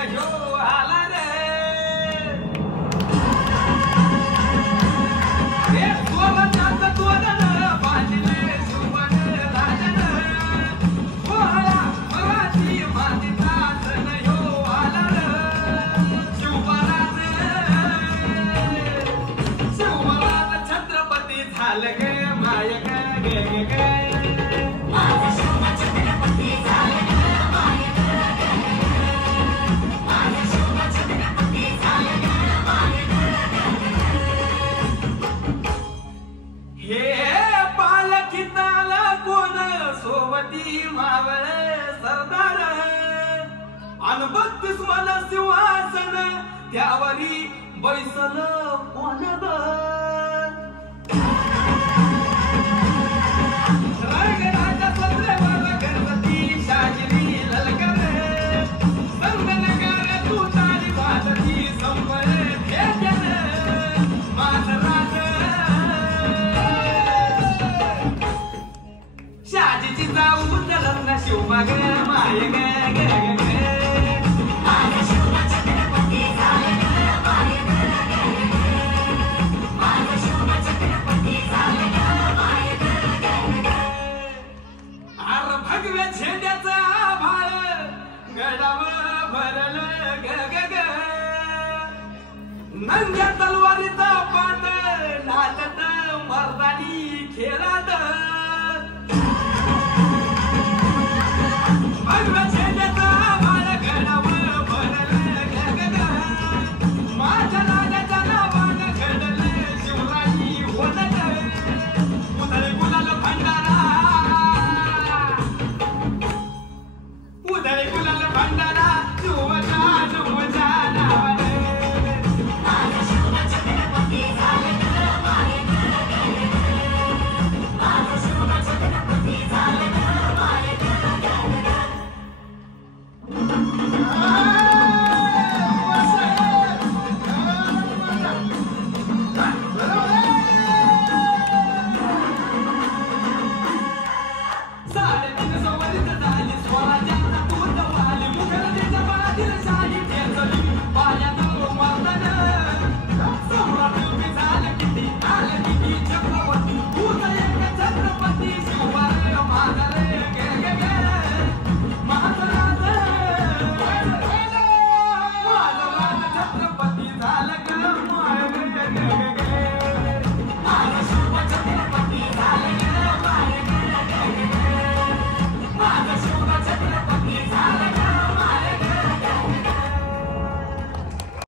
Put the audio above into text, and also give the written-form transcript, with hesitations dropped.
ह्यो आला रे हे सोबत तोरण बांधले सुमन राजन पोहळा मराठी मातीचा सण ह्यो आला रे शिवराज छत्रपती झालं गे माय गे गे मावळ सरदार अन 32 मन सिंहासन त्यावरी बैसल कोण रंगराजा सत्रेवर गणपती शाजिरी ललकर संगनगर तुतारी वाजती संबर खेळन माझ राज शाजीची जाऊ शिवबाग माय ग भगव्या झेंड्याचा भाळ गडाव भरल ग नंग्या तलवारीचा पाट नाचत मर्दानी खेळात भगव्या